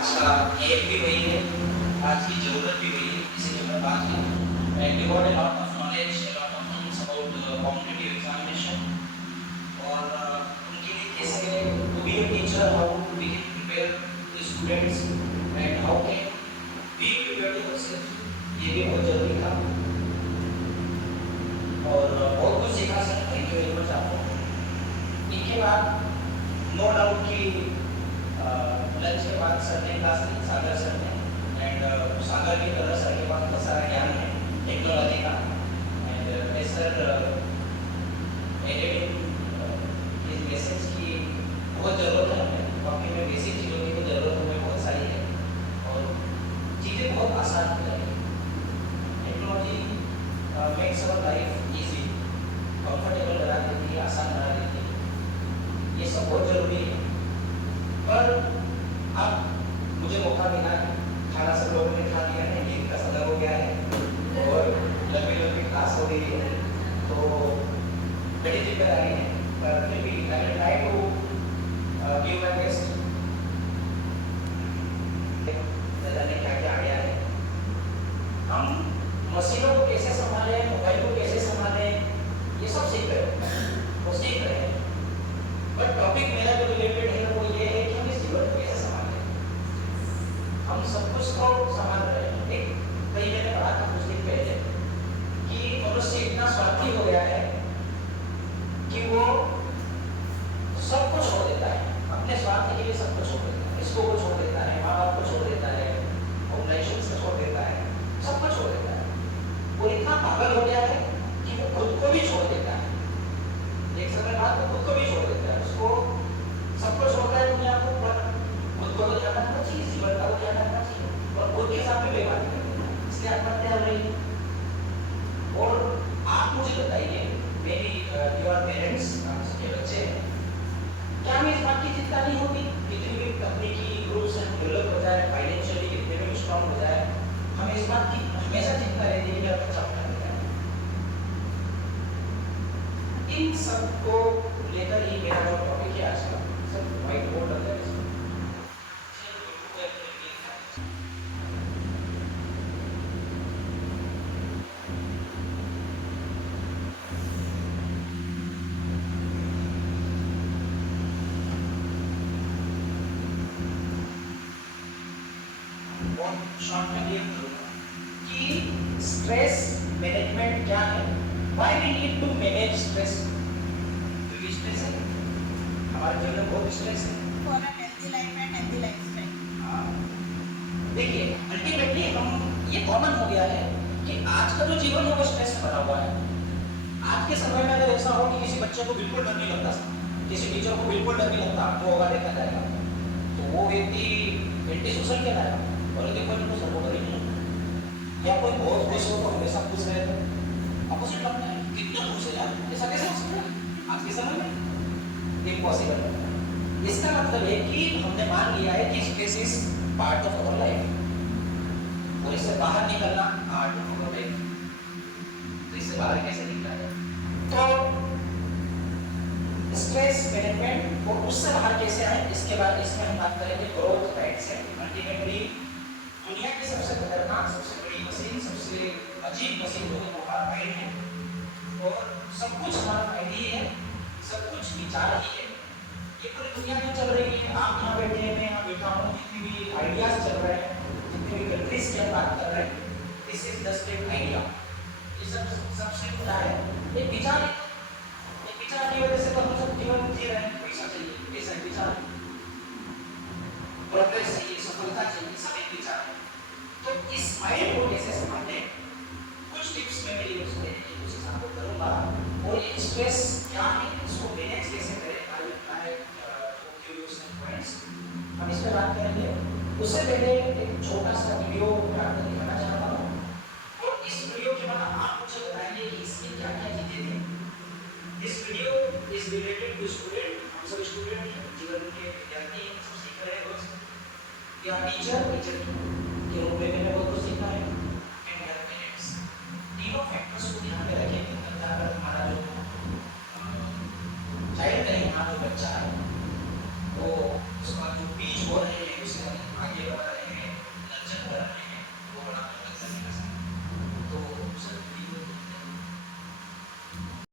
का एम भी वही है, आज की ज़रूरत भी वही है, इसीलिए मैं बात की। And you got a lot of knowledge, a lot of things about competitive examination और उनके लिए कैसे to be a teacher, how we can prepare the students and how can we prepare yourself, ये भी बहुत ज़रूरी था और बहुत कुछ सीखा sir. Thank you very much आपको। इनके बाद नो डाउट कि लंच के बाद सर ने क्लास ली, सागर सर ने, एंड सागर की तरह सर के पास बहुत सारा ज्ञान है टेक्नोलॉजी का, एंड सर एडेड इस मैसेज की बहुत ज़रूरत है हमें, वाकई में बेसिक चीज़ों की तो ज़रूरत हमें बहुत सारी है और चीज़ें बहुत आसान हो जाएगी। Technology makes our life easy, comfortable बना देती है, आसान बना देती है, ये सब बहुत ज़रूरी है। पर अब मुझे मौका मिला है, खाना सब लोगों ने खा लिया है, नींद का समय हो गया है और लंबी लंबी क्लास हो गई है, तो बड़ी दिक्कत आ रही है, पर फिर भी I will try to give my best. दादा ने क्या क्या आइडिया है, हम मशीनों को कैसे संभालें, मोबाइल को कैसे संभालें, ये सब सीख रहे हैं, वो सीख रहे हैं। बट टॉपिक मेरा जो रिलेटेड है वो ये है कि हम इस जीवन को कैसे संभालें। हम सब कुछ तो संभाल रहे हैं, एक कहीं मैंने पढ़ा था कुछ दिन पहले कि मनुष्य इतना स्वार्थी हो गया है कि वो सब कुछ छोड़ देता है, अपने स्वार्थ के लिए सब कुछ छोड़ देता है, इसको छोड़ देता है, माँ बाप को छोड़ देता है, ऑर्गेनाइजेशन को छोड़ देता है, सब कुछ छोड़ देता है। वो इतना पागल हो गया है कि वो खुद को भी छोड़ देता है, एक समय बाद वो खुद को भी छोड़ देता है, उसको सबको छोड़ता है दुनिया को, पर खुद को तो ध्यान रखना चाहिए, जीवन का ध्यान रखना चाहिए और खुद के साथ में बेईमानी कर देता है, इसलिए आत्महत्या हो रही है। और आप मुझे बताइए, मेरी योर पेरेंट्स, आप सबके बच्चे हैं, क्या हमें इस बात की चिंता नहीं होती, कितनी भी तकनीकी रूप से हम डेवलप हो जाए, फाइनेंशियली कितने भी स्ट्रॉन्ग हो जाए, हमें इस बात की हमेशा चिंता रहती है कि मेरा बच्चा क्या करेगा। इन सब को लेकर ही मेरा जो टॉपिक है आज का, सब व्हाइट बोर्ड लग है। शॉर्ट में क्लियर करूंगा कि स्ट्रेस मैनेजमेंट क्या है, why we need to manage stress. क्योंकि स्ट्रेस है, हमारे जीवन में बहुत स्ट्रेस है for a healthy life and healthy lifestyle. देखिए अल्टीमेटली हम ये कॉमन हो गया है कि आज का जो जीवन है वो स्ट्रेस बना हुआ है। आज के समय में अगर ऐसा हो कि किसी बच्चे को बिल्कुल डर नहीं लगता, किसी टीचर को बिल्कुल डर नहीं लगता, तो होगा देखा जाएगा तो वो व्यक्ति एंटी सोशल कहलाएगा, और देखो इनको सबको डर ही नहीं लगता। या कोई बहुत खुश हो तो हमेशा खुश रहे, तो अपोजिट लगता है कितना खुश है यार, ऐसा कैसे हो सकता है आज के समय में, इम्पॉसिबल है। इसका मतलब है कि हमने मान लिया है कि stress is part of our life और इससे बाहर निकलना हार्ड ऑफ अवर लाइफ। तो इससे बाहर कैसे निकला है, तो स्ट्रेस मैनेजमेंट और उससे बाहर कैसे आए, इसके बाद इसमें हम बात करेंगे ग्रोथ माइंडसेट। अल्टीमेटली दुनिया की सबसे खतरनाक, सबसे बड़ी मशीन, सबसे अजीब मशीन जो है वो हमारा माइंड है, और सब कुछ हमारा माइंड ही है, सब कुछ विचार ही है। ये पूरी दुनिया में चल रही है, आप यहाँ बैठे हैं, मैं यहाँ बैठा हूँ, जितनी भी आइडियाज चल रहे हैं, जितनी भी कंट्रीज की हम बात कर रहे हैं, this is just an idea. ये सब सबसे क्या है, एक विचार है। एक विचार की वजह से तो हम सब जीवन जी रहे हैं, पैसा चाहिए, ऐसा विचार, प्रोग्रेस चाहिए, सफलता चाहिए, सब एक विचार है। तो इस माइंड को कैसे संभालें, कुछ टिप्स मैं मेरी उसमें कुछ आपको करूँगा, और ये स्ट्रेस क्या है, इसको मैनेज कैसे करें, हम इस पर बात करेंगे। उससे पहले एक छोटा सा वीडियो मैं आपको दिखाना चाहता हूँ, और इस वीडियो के बाद आप मुझे बताएंगे कि इसकी क्या क्या चीजें थी। This video is related to student, हम सब स्टूडेंट हैं, जीवन के विद्यार्थी हैं, सब सीख रहे हैं रोज, या टीचर के रूप में मैंने बहुत कुछ सीखा है।